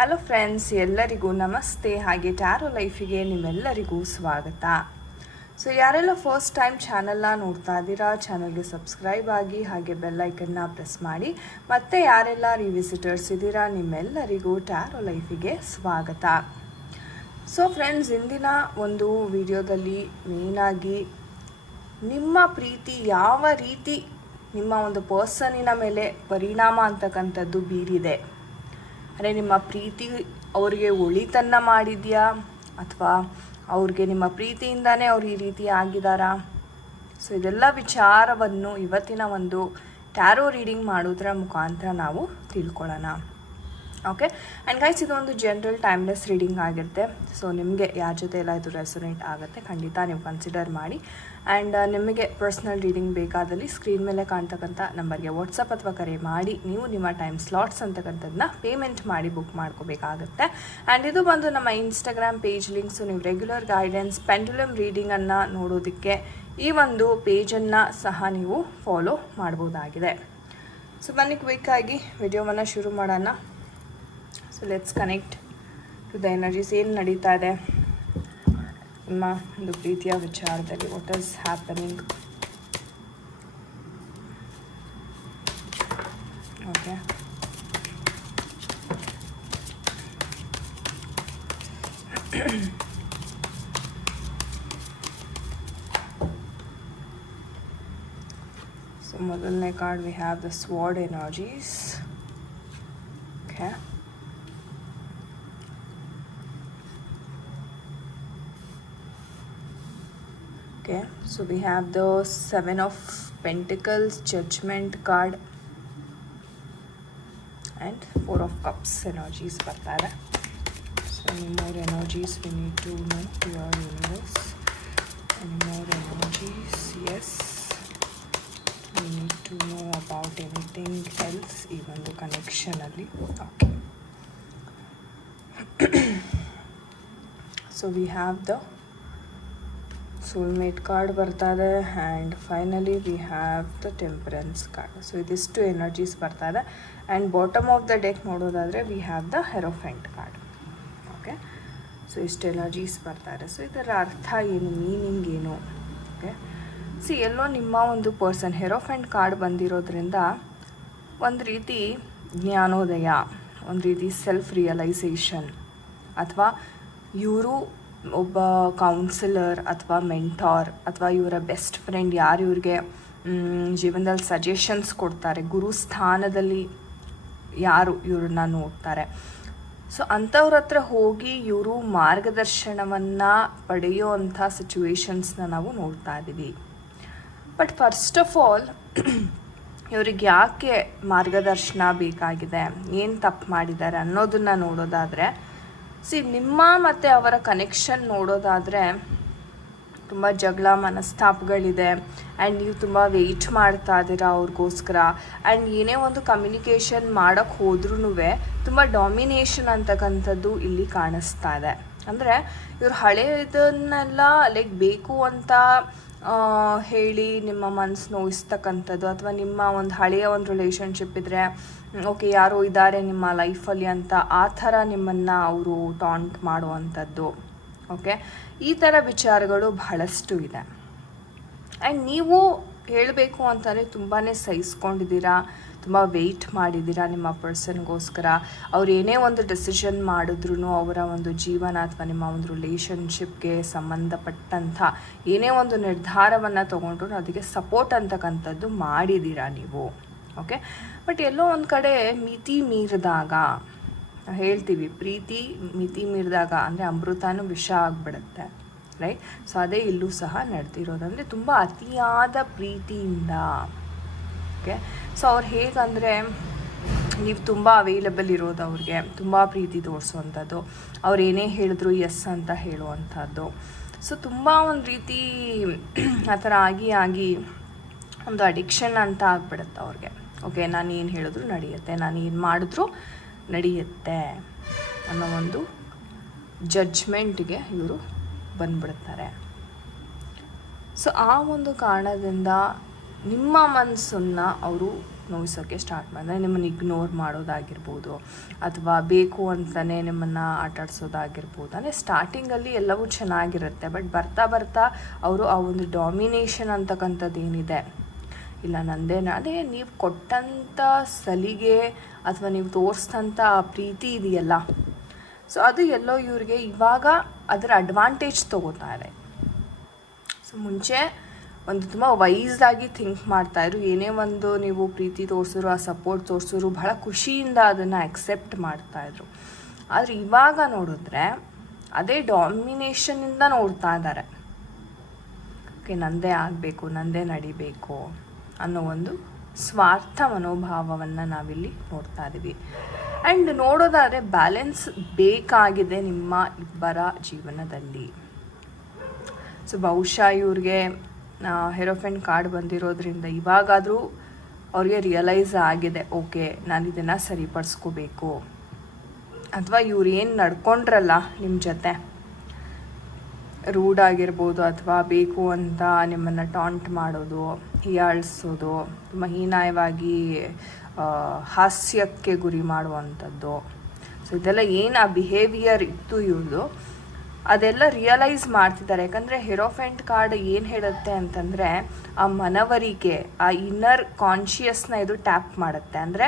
Hello friends, ಎಲ್ಲರಿಗೂ ನಮಸ್ತೆ. ಹಾಗೆ ಟ್ಯಾರೋ ಲೈಫಿಗೆ ನಿಮ್ಮೆಲ್ಲರಿಗೂ ಸ್ವಾಗತ. ಸೊ ಯಾರೆಲ್ಲ ಫಸ್ಟ್ ಟೈಮ್ ಚಾನಲ್ನ ನೋಡ್ತಾ ಇದ್ದೀರಾ, ಚಾನಲ್ಗೆ ಸಬ್ಸ್ಕ್ರೈಬ್ ಆಗಿ ಹಾಗೆ ಬೆಲ್ಲೈಕನ್ನ ಪ್ರೆಸ್ ಮಾಡಿ. ಮತ್ತು ಯಾರೆಲ್ಲ ರಿವಿಸಿಟರ್ಸ್ ಇದ್ದೀರಾ ನಿಮ್ಮೆಲ್ಲರಿಗೂ ಟ್ಯಾರೋ ಲೈಫಿಗೆ ಸ್ವಾಗತ. ಸೊ ಫ್ರೆಂಡ್ಸ್, ಇಂದಿನ ಒಂದು ವಿಡಿಯೋದಲ್ಲಿ ಮೇಯ್ನಾಗಿ ನಿಮ್ಮ ಪ್ರೀತಿ ಯಾವ ರೀತಿ ನಿಮ್ಮ ಒಂದು ಪರ್ಸನಿನ ಮೇಲೆ ಪರಿಣಾಮ ಅಂತಕ್ಕಂಥದ್ದು ಬೀರಿದೆ, ಅಂದರೆ ನಿಮ್ಮ ಪ್ರೀತಿ ಅವ್ರಿಗೆ ಒಳಿತನ್ನ ಮಾಡಿದೆಯಾ ಅಥವಾ ಅವ್ರಿಗೆ ನಿಮ್ಮ ಪ್ರೀತಿಯಿಂದನೇ ಅವ್ರು ಈ ರೀತಿ ಆಗಿದ್ದಾರಾ? ಸೊ ಇದೆಲ್ಲ ವಿಚಾರವನ್ನು ಇವತ್ತಿನ ಒಂದು ಟ್ಯಾರೋ ರೀಡಿಂಗ್ ಮಾಡೋದ್ರ ಮುಖಾಂತರ ನಾವು ತಿಳ್ಕೊಳ್ಳೋಣ. ಓಕೆ, ಆ್ಯಂಡ್ ಗೈಸ್, ಇದು ಒಂದು ಜನರಲ್ ಟೈಮ್ಲೆಸ್ ರೀಡಿಂಗ್ ಆಗಿರುತ್ತೆ. ಸೊ ನಿಮಗೆ ಯಾರ ಜೊತೆ ಎಲ್ಲ ಇದು ರೆಸೊನೇಟ್ ಆಗುತ್ತೆ ಖಂಡಿತ ನೀವು ಕನ್ಸಿಡರ್ ಮಾಡಿ. ಆ್ಯಂಡ್ ನಿಮಗೆ ಪರ್ಸ್ನಲ್ ರೀಡಿಂಗ್ ಬೇಕಾದಲ್ಲಿ ಸ್ಕ್ರೀನ್ ಮೇಲೆ ಕಾಣ್ತಕ್ಕಂಥ ನಂಬರ್ಗೆ ವಾಟ್ಸಪ್ ಅಥವಾ ಕರೆ ಮಾಡಿ ನೀವು ನಿಮ್ಮ ಟೈಮ್ ಸ್ಲಾಟ್ಸ್ ಅಂತಕ್ಕಂಥದ್ದನ್ನ ಪೇಮೆಂಟ್ ಮಾಡಿ ಬುಕ್ ಮಾಡ್ಕೋಬೇಕಾಗುತ್ತೆ. ಆ್ಯಂಡ್ ಇದು ಬಂದು ನಮ್ಮ ಇನ್ಸ್ಟಾಗ್ರಾಮ್ ಪೇಜ್ ಲಿಂಕ್ಸು. ನೀವು ರೆಗ್ಯುಲರ್ ಗೈಡೆನ್ಸ್ ಪೆಂಡುಲಮ್ ರೀಡಿಂಗನ್ನು ನೋಡೋದಕ್ಕೆ ಈ ಒಂದು ಪೇಜನ್ನು ಸಹ ನೀವು ಫಾಲೋ ಮಾಡ್ಬೋದಾಗಿದೆ. ಸೊ ಬನ್ನಿ ಕ್ವಿಕ್ಕಾಗಿ ವಿಡಿಯೋವನ್ನು ಶುರು ಮಾಡೋಣ. So let's connect to the energies. ಏನು ನಡೀತಾ ಇದೆ ನಿಮ್ಮ ಒಂದು ಪ್ರೀತಿಯ ವಿಚಾರದಲ್ಲಿ? What is happening? Okay, so ಮೊದಲನೇ card we have the sword energies. Okay, okay, so we have the 7 of Pentacles, Judgment card, and 4 of Cups energies ಬರ್ತಾ ಇದೆ. So any more energies we need to know to your universe? Any more energies? Yes, we need to know about anything else, even the connection ಅಲ್ಲಿ. Okay. So we have the soulmate card ಬರ್ತಾ ಇದೆ, and finally we have the temperance card. So ಇದಿಷ್ಟು energies ಬರ್ತಾ ಇದೆ. And bottom of the deck ನೋಡೋದಾದರೆ we have the hierophant card. Okay, so ಇಷ್ಟು energies ಬರ್ತಾ ಇದೆ. ಸೊ ಇದರ ಅರ್ಥ ಏನು, ಮೀನಿಂಗ್ ಏನು? ಓಕೆ, ಎಲ್ಲೋ ನಿಮ್ಮ ಒಂದು ಪರ್ಸನ್ ಹೆರೋಫೆಂಟ್ ಕಾರ್ಡ್ ಬಂದಿರೋದ್ರಿಂದ ಒಂದು ರೀತಿ ಜ್ಞಾನೋದಯ, ಒಂದು ರೀತಿ ಸೆಲ್ಫ್ ರಿಯಲೈಸೇಷನ್, ಅಥವಾ ಇವರು ಒಬ್ಬ ಕೌನ್ಸಿಲರ್ ಅಥವಾ ಮೆಂಟಾರ್ ಅಥವಾ ಇವರ ಬೆಸ್ಟ್ ಫ್ರೆಂಡ್ ಯಾರು ಇವ್ರಿಗೆ ಜೀವನದಲ್ಲಿ ಸಜೆಷನ್ಸ್ ಕೊಡ್ತಾರೆ, ಗುರು ಸ್ಥಾನದಲ್ಲಿ ಯಾರು ಇವ್ರನ್ನ ನೋಡ್ತಾರೆ, ಸೊ ಅಂಥವ್ರ ಹತ್ರ ಹೋಗಿ ಇವರು ಮಾರ್ಗದರ್ಶನವನ್ನು ಪಡೆಯೋ ಅಂಥ ಸಿಚುವೇಶನ್ಸ್ನ ನಾವು ನೋಡ್ತಾ ಇದ್ದೀವಿ. ಬಟ್ ಫಸ್ಟ್ ಆಫ್ ಆಲ್ ಇವ್ರಿಗೆ ಯಾಕೆ ಮಾರ್ಗದರ್ಶನ ಬೇಕಾಗಿದೆ, ಏನು ತಪ್ಪು ಮಾಡಿದ್ದಾರೆ ಅನ್ನೋದನ್ನು ನೋಡೋದಾದರೆ, ನಿಮ್ಮ ಮತ್ತು ಅವರ ಕನೆಕ್ಷನ್ ನೋಡೋದಾದರೆ ತುಂಬ ಜಗಳ ಮನಸ್ತಾಪಗಳಿದೆ. ಆ್ಯಂಡ್ ನೀವು ತುಂಬ ವೆಯ್ಟ್ ಮಾಡ್ತಾ ಇದ್ದೀರಾ ಅವ್ರಿಗೋಸ್ಕರ. ಆ್ಯಂಡ್ ಏನೇ ಒಂದು ಕಮ್ಯುನಿಕೇಷನ್ ಮಾಡೋಕ್ಕೆ ಹೋದ್ರೂ ತುಂಬ ಡಾಮಿನೇಷನ್ ಅಂತಕ್ಕಂಥದ್ದು ಇಲ್ಲಿ ಕಾಣಿಸ್ತಾ ಇದೆ. ಅಂದರೆ ಇವ್ರು ಹಳೆಯದನ್ನೆಲ್ಲ ಬೇಕು ಅಂತ ಹೇಳಿ ನಿಮ್ಮ ಮನಸ್ಸು ನೋಯಿಸ್ತಕ್ಕಂಥದ್ದು, ಅಥವಾ ನಿಮ್ಮ ಒಂದು ಹಳೆಯ ಒಂದು ರಿಲೇಷನ್ಶಿಪ್ ಇದ್ದರೆ ಓಕೆ ಯಾರೋ ಇದ್ದಾರೆ ನಿಮ್ಮ ಲೈಫಲ್ಲಿ ಅಂತ ಆ ಥರ ನಿಮ್ಮನ್ನು ಅವರು ಟಾಂಟ್ ಮಾಡುವಂಥದ್ದು. ಓಕೆ, ಈ ಥರ ವಿಚಾರಗಳು ಬಹಳಷ್ಟು ಇದೆ. ಆ್ಯಂಡ್ ನೀವು ಹೇಳಬೇಕು ಅಂತಲೇ ತುಂಬಾ ಸಹಿಸ್ಕೊಂಡಿದ್ದೀರಾ, ತುಂಬ ವೆಯ್ಟ್ ಮಾಡಿದ್ದೀರಾ ನಿಮ್ಮ ಪರ್ಸನ್ಗೋಸ್ಕರ. ಅವ್ರು ಏನೇ ಒಂದು ಡೆಸಿಷನ್ ಮಾಡಿದ್ರೂ ಅವರ ಒಂದು ಜೀವನ ಅಥವಾ ನಿಮ್ಮ ಒಂದು ರಿಲೇಷನ್ಶಿಪ್ಗೆ ಸಂಬಂಧಪಟ್ಟಂಥ ಏನೇ ಒಂದು ನಿರ್ಧಾರವನ್ನು ತೊಗೊಂಡ್ರು ಅದಕ್ಕೆ ಸಪೋರ್ಟ್ ಅಂತಕ್ಕಂಥದ್ದು ಮಾಡಿದ್ದೀರಾ ನೀವು. ಓಕೆ, ಬಟ್ ಎಲ್ಲೋ ಒಂದು ಕಡೆ ಮಿತಿ ಮೀರಿದಾಗ, ಹೇಳ್ತೀವಿ ಪ್ರೀತಿ ಮಿತಿ ಮೀರಿದಾಗ ಅಂದರೆ ಅಮೃತನೂ ವಿಷ ಆಗಿಬಿಡುತ್ತೆ, ರೈಟ್? ಸೊ ಅದೇ ಇಲ್ಲೂ ಸಹ ನಡೆದಿರೋದು. ಅಂದರೆ ತುಂಬ ಅತಿಯಾದ ಪ್ರೀತಿಯಿಂದ. ಓಕೆ, ಸೊ ಅವ್ರು ಹೇಗಂದರೆ ನೀವು ತುಂಬ ಅವೈಲಬಲ್ ಇರೋದು, ಅವ್ರಿಗೆ ತುಂಬ ಪ್ರೀತಿ ತೋರಿಸುವಂಥದ್ದು, ಅವ್ರು ಏನೇ ಹೇಳಿದ್ರು ಎಸ್ ಅಂತ ಹೇಳುವಂಥದ್ದು. ಸೊ ತುಂಬ ಒಂದು ರೀತಿ ಆ ಥರ ಆಗಿ ಒಂದು ಅಡಿಕ್ಷನ್ ಅಂತ ಆಗಿಬಿಡುತ್ತೆ ಅವ್ರಿಗೆ. ಓಕೆ, ನಾನು ಏನು ಹೇಳಿದ್ರು ನಡೆಯುತ್ತೆ, ನಾನು ಏನು ಮಾಡಿದ್ರು ನಡೆಯುತ್ತೆ ಅನ್ನೋ ಒಂದು ಜಡ್ಜ್ಮೆಂಟ್ಗೆ ಇವರು ಬಂದ್ಬಿಡ್ತಾರೆ. ಸೊ ಆ ಒಂದು ಕಾರಣದಿಂದ ನಿಮ್ಮ ಮನಸ್ಸನ್ನು ಅವರು ನೋಯಿಸೋಕ್ಕೆ ಸ್ಟಾರ್ಟ್ ಮಾಡಿದ್ರೆ ನಿಮ್ಮನ್ನು ಇಗ್ನೋರ್ ಮಾಡೋದಾಗಿರ್ಬೋದು, ಅಥವಾ ಬೇಕು ಅಂತಲೇ ನಿಮ್ಮನ್ನು ಆಟಾಡ್ಸೋದಾಗಿರ್ಬೋದು. ಅಂದರೆ ಸ್ಟಾರ್ಟಿಂಗಲ್ಲಿ ಎಲ್ಲವೂ ಚೆನ್ನಾಗಿರುತ್ತೆ, ಬಟ್ ಬರ್ತಾ ಬರ್ತಾ ಅವರು ಆ ಒಂದು ಡಾಮಿನೇಷನ್ ಅಂತಕ್ಕಂಥದ್ದು ಏನಿದೆ, ಇಲ್ಲ ಅದೇ ನೀವು ಕೊಟ್ಟಂಥ ಸಲಿಗೆ ಅಥವಾ ನೀವು ತೋರಿಸಿದಂಥ ಪ್ರೀತಿ ಇದೆಯಲ್ಲ, ಸೊ ಅದು ಎಲ್ಲೋ ಇವ್ರಿಗೆ ಇವಾಗ ಅದರ ಅಡ್ವಾಂಟೇಜ್ ತೊಗೋತಾ ಇದೆ. ಸೊ ಮುಂಚೆ ಒಂದು ತುಂಬ ವೈಸಾಗಿ ಥಿಂಕ್ ಮಾಡ್ತಾಯಿದ್ರು, ಏನೇ ಒಂದು ನೀವು ಪ್ರೀತಿ ತೋರಿಸಿದ್ರು, ಆ ಸಪೋರ್ಟ್ ತೋರಿಸಿದ್ರು ಬಹಳ ಖುಷಿಯಿಂದ ಅದನ್ನು ಅಕ್ಸೆಪ್ಟ್ ಮಾಡ್ತಾಯಿದ್ರು. ಆದರೆ ಇವಾಗ ನೋಡಿದ್ರೆ ಅದೇ ಡಾಮಿನೇಷನಿಂದ ನೋಡ್ತಾ ಇದ್ದಾರೆ. ಓಕೆ, ನಂದೇ ಆಗಬೇಕು, ನಂದೇ ನಡಿಬೇಕು ಅನ್ನೋ ಒಂದು ಸ್ವಾರ್ಥ ಮನೋಭಾವವನ್ನು ನಾವಿಲ್ಲಿ ನೋಡ್ತಾ ಇದ್ದೀವಿ. ಆ್ಯಂಡ್ ನೋಡೋದಾದರೆ ಬ್ಯಾಲೆನ್ಸ್ ಬೇಕಾಗಿದೆ ನಿಮ್ಮ ಇಬ್ಬರ ಜೀವನದಲ್ಲಿ. ಸೊ ಬಹುಶಃ ಇವ್ರಿಗೆ ಹೆರೋಫೆಂಟ್ ಕಾರ್ಡ್ ಬಂದಿರೋದ್ರಿಂದ ಇವಾಗಾದರೂ ಅವ್ರಿಗೆ ರಿಯಲೈಸ್ ಆಗಿದೆ, ಓಕೆ ನಾನು ಇದನ್ನು ಸರಿಪಡಿಸ್ಕೋಬೇಕು. ಅಥವಾ ಇವ್ರು ಏನು ನಡ್ಕೊಂಡ್ರಲ್ಲ ನಿಮ್ಮ ಜೊತೆ, ರೂಡ್ ಆಗಿರ್ಬೋದು, ಅಥವಾ ಬೇಕು ಅಂತ ನಿಮ್ಮನ್ನು ಟಾಂಟ್ ಮಾಡೋದು, ಹೀಯಾಳಿಸೋದು, ತುಂಬ ಹೀನಾಯವಾಗಿ ಹಾಸ್ಯಕ್ಕೆ ಗುರಿ ಮಾಡುವಂಥದ್ದು. ಸೊ ಇದೆಲ್ಲ ಏನು ಆ ಬಿಹೇವಿಯರ್ ಇತ್ತು ಇವ್ರದ್ದು, ಅದೆಲ್ಲ ರಿಯಲೈಸ್ ಮಾಡ್ತಿದ್ದಾರೆ. ಯಾಕಂದರೆ ಹೆರೋಫೆಂಟ್ ಕಾರ್ಡ್ ಏನು ಹೇಳುತ್ತೆ ಅಂತಂದರೆ, ಆ ಮನವರಿಕೆ, ಆ ಇನ್ನರ್ ಕಾನ್ಷಿಯಸ್ನ ಇದು ಟ್ಯಾಪ್ ಮಾಡುತ್ತೆ. ಅಂದರೆ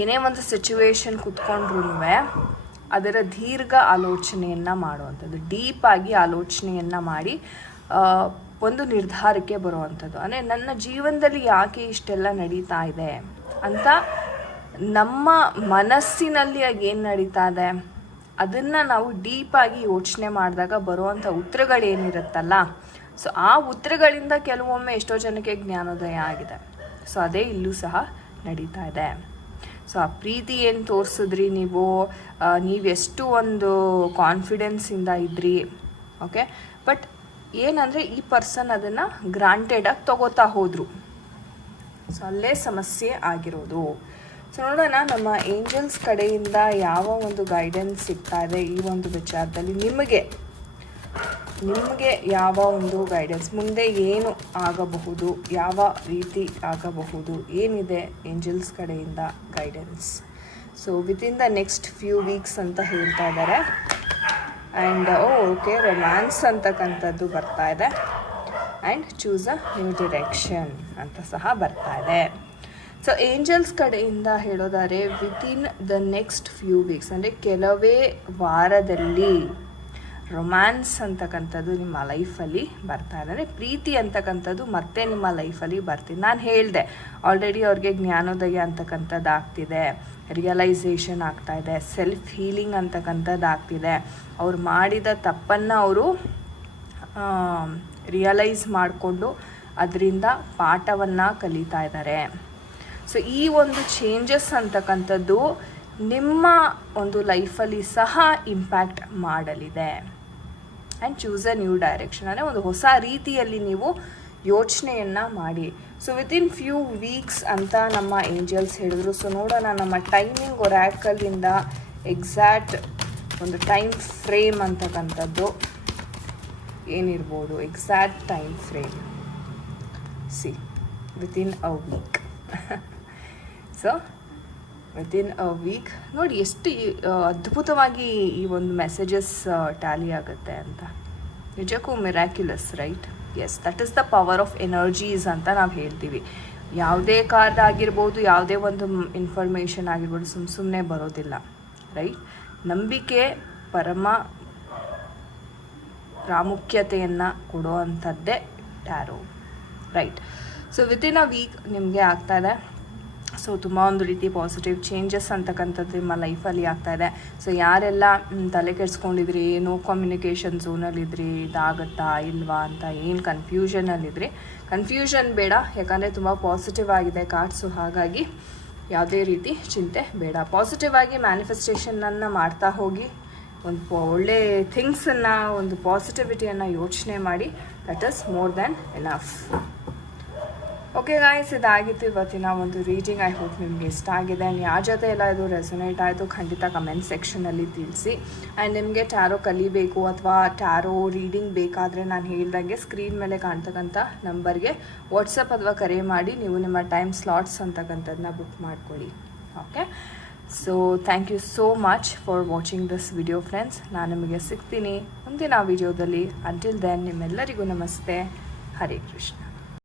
ಏನೇ ಒಂದು ಸಿಚುವೇಶನ್ ಕೂತ್ಕೊಂಡ್ರೂ ಅದರ ದೀರ್ಘ ಆಲೋಚನೆಯನ್ನು ಮಾಡುವಂಥದ್ದು, ಡೀಪಾಗಿ ಆಲೋಚನೆಯನ್ನು ಮಾಡಿ ಒಂದು ನಿರ್ಧಾರಕ್ಕೆ ಬರುವಂಥದ್ದು. ಅಂದರೆ ನನ್ನ ಜೀವನದಲ್ಲಿ ಯಾಕೆ ಇಷ್ಟೆಲ್ಲ ನಡೀತಾ ಇದೆ ಅಂತ ನಮ್ಮ ಮನಸ್ಸಿನಲ್ಲಿ ಏನು ನಡೀತಾ ಇದೆ ಅದನ್ನು ನಾವು ಡೀಪಾಗಿ ಯೋಚನೆ ಮಾಡಿದಾಗ ಬರುವಂಥ ಉತ್ತರಗಳೇನಿರುತ್ತಲ್ಲ, ಸೊ ಆ ಉತ್ತರಗಳಿಂದ ಕೆಲವೊಮ್ಮೆ ಎಷ್ಟೋ ಜನಕ್ಕೆ ಜ್ಞಾನೋದಯ ಆಗಿದೆ. ಸೊ ಅದೇ ಇಲ್ಲೂ ಸಹ ನಡೀತಾ ಇದೆ. ಸೊ ಆ ಪ್ರೀತಿ ಏನು ತೋರಿಸಿದ್ರಿ ನೀವೆಷ್ಟು ಒಂದು ಕಾನ್ಫಿಡೆನ್ಸಿಂದ ಇದ್ರಿ, ಓಕೆ, ಬಟ್ ಏನಂದರೆ ಈ ಪರ್ಸನ್ ಅದನ್ನು ಗ್ರಾಂಟೆಡಾಗಿ ತಗೋತಾ ಹೋದರು. ಸೊ ಅಲ್ಲೇ ಸಮಸ್ಯೆ ಆಗಿರೋದು. ಸೊ ನೋಡೋಣ ನಮ್ಮ ಏಂಜಲ್ಸ್ ಕಡೆಯಿಂದ ಯಾವ ಒಂದು ಗೈಡೆನ್ಸ್ ಸಿಗ್ತಾ ಇದೆ ಈ ಒಂದು ವಿಚಾರದಲ್ಲಿ. ನಿಮಗೆ ಯಾವ ಒಂದು ಗೈಡೆನ್ಸ್, ಮುಂದೆ ಏನು ಆಗಬಹುದು, ಯಾವ ರೀತಿ ಆಗಬಹುದು, ಏನಿದೆ ಏಂಜಲ್ಸ್ ಕಡೆಯಿಂದ guidance. So within the next few weeks ಅಂತ ಹೇಳ್ತಾ ಇದ್ದಾರೆ. ಆ್ಯಂಡ್ ಓಕೆ, ರೊಮ್ಯಾನ್ಸ್ ಅಂತಕ್ಕಂಥದ್ದು ಬರ್ತಾ ಇದೆ. And choose a new direction ಅಂತ ಸಹ ಬರ್ತಾ ಇದೆ. ಸೊ ಏಂಜಲ್ಸ್ ಕಡೆಯಿಂದ ಹೇಳೋದಾದರೆ within the next few weeks, ಅಂದರೆ ಕೆಲವೇ ವಾರದಲ್ಲಿ ರೊಮ್ಯಾನ್ಸ್ ಅಂತಕ್ಕಂಥದ್ದು ನಿಮ್ಮ ಲೈಫಲ್ಲಿ ಬರ್ತಾ ಇದೆ. ಅಂದರೆ ಪ್ರೀತಿ ಅಂತಕ್ಕಂಥದ್ದು ಮತ್ತೆ ನಿಮ್ಮ ಲೈಫಲ್ಲಿ ಬರ್ತಿದೆ. ನಾನು ಹೇಳಿದೆ ಆಲ್ರೆಡಿ ಅವ್ರಿಗೆ ಜ್ಞಾನೋದಯ ಅಂತಕ್ಕಂಥದ್ದು ಆಗ್ತಿದೆ, ರಿಯಲೈಸೇಷನ್ ಆಗ್ತಾ ಇದೆ, ಸೆಲ್ಫ್ ಹೀಲಿಂಗ್ ಅಂತಕ್ಕಂಥದ್ದು ಆಗ್ತಿದೆ. ಅವ್ರು ಮಾಡಿದ ತಪ್ಪನ್ನು ಅವರು ರಿಯಲೈಸ್ ಮಾಡಿಕೊಂಡು ಅದರಿಂದ ಪಾಠವನ್ನು ಕಲಿತಾ ಇದ್ದಾರೆ. ಸೊ ಈ ಒಂದು ಚೇಂಜಸ್ ಅಂತಕ್ಕಂಥದ್ದು ನಿಮ್ಮ ಒಂದು ಲೈಫಲ್ಲಿ ಸಹ ಇಂಪ್ಯಾಕ್ಟ್ ಮಾಡಲಿದೆ. And choose a new direction, ಅಂದರೆ ಒಂದು ಹೊಸ ರೀತಿಯಲ್ಲಿ ನೀವು ಯೋಚನೆಯನ್ನು ಮಾಡಿ. ಸೊ ವಿತಿನ್ ಫ್ಯೂ ವೀಕ್ಸ್ ಅಂತ ನಮ್ಮ ಏಂಜಲ್ಸ್ ಹೇಳಿದ್ರು. ಸೊ ನೋಡೋಣ ನಮ್ಮ ಟೈಮಿಂಗ್ ಒರಾಕಲಿಂದ ಎಕ್ಸಾಕ್ಟ್ ಒಂದು ಟೈಮ್ ಫ್ರೇಮ್ ಅಂತಕ್ಕಂಥದ್ದು ಏನಿರ್ಬೋದು. Exact time frame within a week. So within a week ನೋಡಿ ಎಷ್ಟು ಅದ್ಭುತವಾಗಿ ಈ ಒಂದು ಮೆಸೇಜಸ್ ಟ್ಯಾಲಿ ಆಗುತ್ತೆ ಅಂತ. ನಿಜಕ್ಕೂ miraculous, right? Yes, that is the power of energies ಅಂತ ನಾವು ಹೇಳ್ತೀವಿ. ಯಾವುದೇ ಕಾರ್ಡ್ ಆಗಿರ್ಬೋದು, ಯಾವುದೇ ಒಂದು ಇನ್ಫಾರ್ಮೇಷನ್ ಆಗಿರ್ಬೋದು, ಸುಮ್ಮನೆ ಬರೋದಿಲ್ಲ, ರೈಟ್? ನಂಬಿಕೆ ಪರಮ ಪ್ರಾಮುಖ್ಯತೆಯನ್ನು ಕೊಡುವಂಥದ್ದೇ tarot, right? So within a week ನಿಮಗೆ ಆಗ್ತಾ ಇದೆ. ಸೊ ತುಂಬ ಒಂದು ರೀತಿ ಪಾಸಿಟಿವ್ ಚೇಂಜಸ್ ಅಂತಕ್ಕಂಥದ್ದು ನಿಮ್ಮ ಲೈಫಲ್ಲಿ ಆಗ್ತಾಯಿದೆ. ಸೊ ಯಾರೆಲ್ಲ ತಲೆ ಕೆಡಿಸ್ಕೊಂಡಿದ್ರಿ, ನೋ ಕಮ್ಯುನಿಕೇಷನ್ ಝೋನಲ್ಲಿದ್ರಿ, ಇದಾಗುತ್ತಾ ಇಲ್ವಾ ಅಂತ ಏನು ಕನ್ಫ್ಯೂಷನಲ್ಲಿದ್ರಿ, ಕನ್ಫ್ಯೂಷನ್ ಬೇಡ. ಯಾಕಂದರೆ ತುಂಬ ಪಾಸಿಟಿವ್ ಆಗಿದೆ ಕಾರ್ಡ್ಸು, ಹಾಗಾಗಿ ಯಾವುದೇ ರೀತಿ ಚಿಂತೆ ಬೇಡ. ಪಾಸಿಟಿವ್ ಆಗಿ ಮ್ಯಾನಿಫೆಸ್ಟೇಷನನ್ನು ಮಾಡ್ತಾ ಹೋಗಿ, ಒಂದು ಒಳ್ಳೆ ಥಿಂಗ್ಸನ್ನು, ಒಂದು ಪಾಸಿಟಿವಿಟಿಯನ್ನು ಯೋಚನೆ ಮಾಡಿ. That is more than enough. Okay guys, ಇದಾಗಿತ್ತು ಇವತ್ತಿನ ಒಂದು ರೀಡಿಂಗ್. ಐ ಹೋಪ್ ನಿಮಗೆ ಇಷ್ಟ ಆಗಿದೆ. ಆ್ಯಂಡ್ ಯಾರ ಜೊತೆ ಎಲ್ಲ ಇದು ರೆಸೊನೇಟ್ ಆಯಿತು ಖಂಡಿತ ಕಮೆಂಟ್ ಸೆಕ್ಷನಲ್ಲಿ ತಿಳಿಸಿ. ಆ್ಯಂಡ್ ನಿಮಗೆ ಟ್ಯಾರೋ ಕಲಿಬೇಕು ಅಥವಾ ಟ್ಯಾರೋ ರೀಡಿಂಗ್ ಬೇಕಾದರೆ ನಾನು ಹೇಳ್ದಂಗೆ ಸ್ಕ್ರೀನ್ ಮೇಲೆ ಕಾಣ್ತಕ್ಕಂಥ ನಂಬರ್ಗೆ ವಾಟ್ಸಪ್ ಅಥವಾ ಕರೆ ಮಾಡಿ ನೀವು ನಿಮ್ಮ ಟೈಮ್ ಸ್ಲಾಟ್ಸ್ ಅಂತಕ್ಕಂಥದ್ದನ್ನ ಬುಕ್ ಮಾಡ್ಕೊಳ್ಳಿ. Okay, so thank you so much for watching this video friends. ನಾನು ನಿಮಗೆ ಸಿಗ್ತೀನಿ ಮುಂದಿನ ವಿಡಿಯೋದಲ್ಲಿ. ಅಂಟಿಲ್ ದೆನ್ ನಿಮ್ಮೆಲ್ಲರಿಗೂ ನಮಸ್ತೆ. ಹರೇ ಕೃಷ್ಣ.